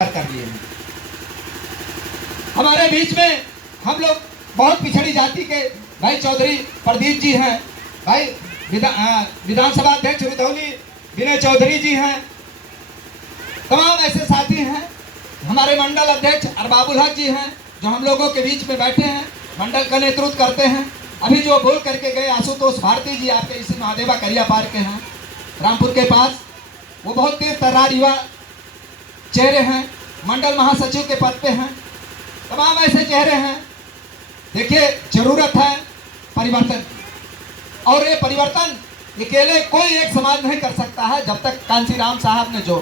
कर लिए हैं। हमारे बीच में हम लोग बहुत पिछड़ी जाति के भाई चौधरी प्रदीप जी हैं, भाई विधानसभा अध्यक्ष रुधौली विनय चौधरी जी हैं, तमाम ऐसे साथी हैं। हमारे मंडल अध्यक्ष अरबाबुल हक जी हैं जो हम लोगों के बीच में बैठे हैं, मंडल का नेतृत्व करते हैं। अभी जो बोल करके गए आशुतोष भारती जी आपके इसी महादेवा करिया पार के हैं, रामपुर के पास, वो बहुत तेज तर्रार युवा चेहरे हैं, मंडल महासचिव के पद पे हैं। तमाम ऐसे चेहरे हैं। देखिए, जरूरत है परिवर्तन की, और ये परिवर्तन अकेले कोई एक समाज नहीं कर सकता है। जब तक कांसीराम साहब ने जो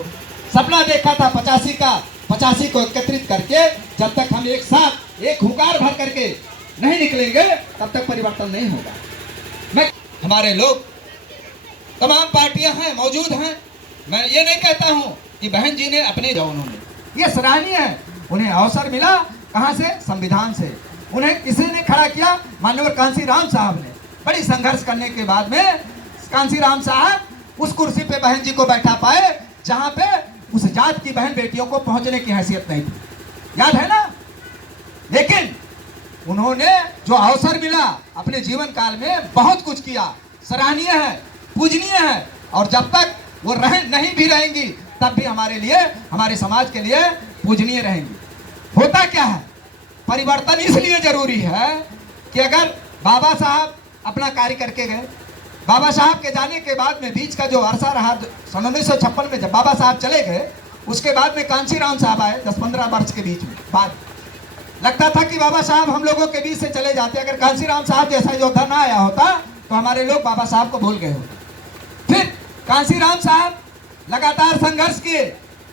सपना देखा था 85 को एकत्रित करके, जब तक हम एक साथ एक हुंकार भर करके नहीं निकलेंगे, तब तक परिवर्तन नहीं होगा। हमारे लोग तमाम पार्टियां हैं, मौजूद हैं। मैं ये नहीं कहता हूं कि बहन जी ने अपने उन्होंने ये सराहनीय है, उन्हें अवसर मिला कहां से? संविधान से। उन्हें किसी ने खड़ा किया? माननीय कांसीराम साहब ने। बड़ी संघर्ष करने के बाद में कांसीराम साहब उस कुर्सी पे बहन जी को बैठा पाए जहां पे उस जात की बहन बेटियों को पहुंचने की हैसियत नहीं थी, याद है ना? लेकिन उन्होंने जो अवसर मिला अपने जीवन काल में बहुत कुछ किया, सराहनीय है, पूजनीय है। और जब तक वो नहीं भी रहेंगी तब भी हमारे लिए, हमारे समाज के लिए पूजनीय रहेंगी। होता क्या है, परिवर्तन इसलिए जरूरी है कि अगर बाबा साहब अपना कार्य करके गए, बाबा साहब के जाने के बाद में बीच का जो अरसा रहा, सन 1956 में जब बाबा साहब चले गए, उसके बाद में कांसीराम साहब आए 10-15 वर्ष के बीच में बाद। लगता था कि बाबा साहब हम लोगों के बीच से चले जाते, अगर कांसीराम साहब जैसा योद्धा ना आया होता तो हमारे लोग बाबा साहब को भूल गए होते। फिर कांसीराम साहब लगातार संघर्ष किए।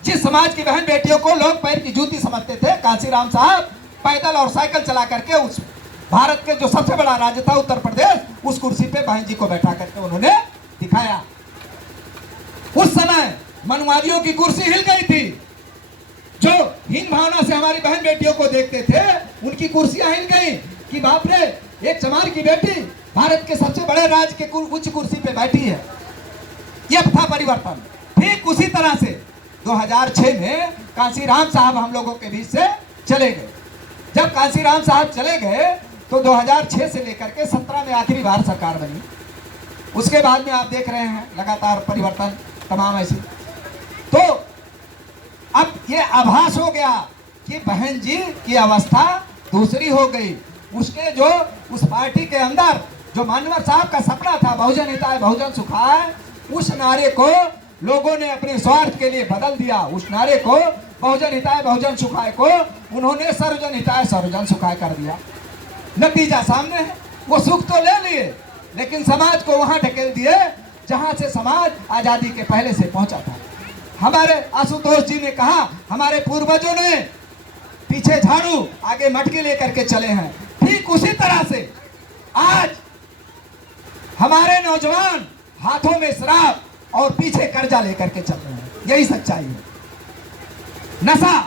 जिस समाज की बहन बेटियों को लोग पैर की जूती समझते थे, कांसीराम साहब पैदल और साइकिल चला करके उस भारत के जो सबसे बड़ा राज्य था उत्तर प्रदेश, उस कुर्सी पे बहन जी को बैठा करके उन्होंने दिखाया। उस समय मनुवादियों की कुर्सी हिल गई थी। जो हीन भावना से हमारी बहन बेटियों को देखते थे, उनकी कुर्सियां हिल गई कि बाप रे, एक चमार की बेटी भारत के सबसे बड़े राज्य के उच्च कुर्सी पे बैठी है। यह था परिवर्तन। ठीक उसी तरह से 2006 में कांसीराम साहब हम लोगों के बीच से चले गए। जब कांसीराम साहब चले गए तो 2006 से लेकर के 17 में आखिरी बार सरकार बनी। उसके बाद में आप देख रहे हैं लगातार परिवर्तन तमाम ऐसे। तो अब ये आभास हो गया कि बहन जी की अवस्था दूसरी हो गई। उसके जो उस पार्टी के अंदर जो मानवर साहब का सपना था, बहुजन हिताय बहुजन सुखाय, उस नारे को लोगों ने अपने स्वार्थ के लिए बदल दिया। उस नारे को, बहुजन हिताय बहुजन सुखाय को, उन्होंने सर्वजन हिताय सर्वजन सुखाय कर दिया। नतीजा सामने है। वो सुख तो ले लिए, लेकिन समाज को वहां ढकेल दिए जहां से समाज आजादी के पहले से पहुंचा था। हमारे आशुतोष जी ने कहा, हमारे पूर्वजों ने पीछे झाड़ू आगे मटकी लेकर के चले हैं। ठीक उसी तरह से आज हमारे नौजवान हाथों में शराब और पीछे कर्जा लेकर के चल रहे हैं। यही सच्चाई है। नशा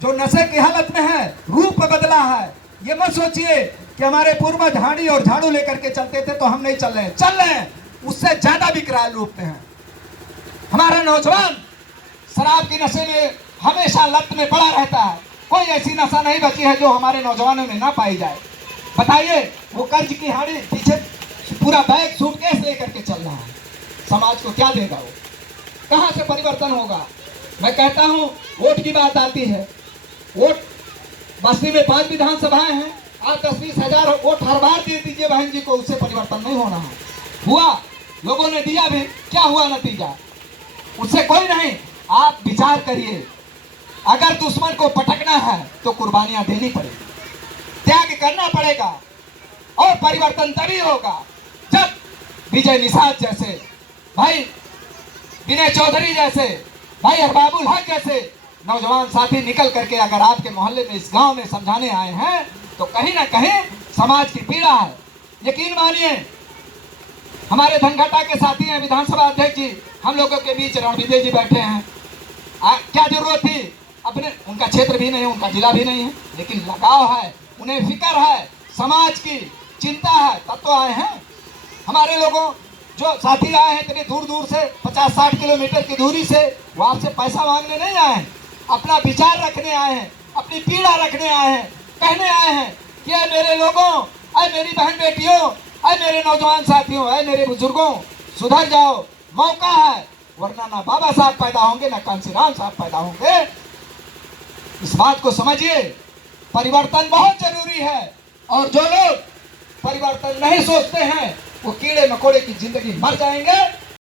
जो नशे की हालत में है, रूप बदला है। ये मत सोचिए कि हमारे पूर्वज हांडी और झाड़ू लेकर के चलते थे तो हम नहीं चल रहे हैं, चल रहे हैं, उससे ज्यादा विकराल रूप में है। हमारा नौजवान शराब की नशे में हमेशा लत में पड़ा रहता है। कोई ऐसी नशा नहीं बची है जो हमारे नौजवानों में ना पाई जाए। बताइए, वो कर्ज की हांडी पीछे पूरा बैग सूटकेस लेकर के चल रहा है। समाज को क्या देगा वो? कहां से परिवर्तन होगा? मैं कहता हूं, वोट की बात आती है। वोट बस्ती में 5 विधानसभाएं हैं। आज 10-20 हजार वोट हर बार दे दीजिए बहन जी को, उससे परिवर्तन नहीं होना है। हुआ, लोगों ने दिया भी, क्या हुआ नतीजा? उससे कोई नहीं। आप विचार करिए, अगर दुश्मन को पटकना है तो कुर्बानियां देनी पड़ेगी, त्याग करना पड़ेगा, और परिवर्तन तभी होगा जब विजय निषाद जैसे, भाई विनय चौधरी जैसे, भाई अरबाबुल हक जैसे नौजवान साथी निकल करके अगर आपके मोहल्ले में, इस गांव में समझाने आए हैं, तो कहीं ना कहीं समाज की पीड़ा है। यकीन मानिए, हमारे धनघटा के साथी हैं विधानसभा अध्यक्ष जी, हम लोगों के बीच रणविजय जी बैठे हैं। क्या जरूरत थी? अपने, उनका क्षेत्र भी नहीं, उनका जिला भी नहीं है, लेकिन लगाव है, उन्हें फिक्र है, समाज की चिंता है, तब तो आए हैं। हमारे लोगों जो साथी आए हैं इतनी दूर दूर से, 50-60 किलोमीटर की दूरी से, वो आपसे पैसा मांगने नहीं आए हैं। अपना विचार रखने आए हैं, अपनी पीड़ा रखने आए हैं, कहने आए हैं कि ऐ मेरे लोगों, ऐ मेरी बहन बेटियों, ऐ मेरे नौजवान साथियों, ऐ मेरे बुजुर्गों, सुधर जाओ, मौका है, वरना ना बाबा साहब पैदा होंगे ना कांशीराम साहब पैदा होंगे। इस बात को समझिए, परिवर्तन बहुत जरूरी है। और जो लोग परिवर्तन नहीं सोचते हैं वो कीड़े मकोड़े की जिंदगी मर जाएंगे।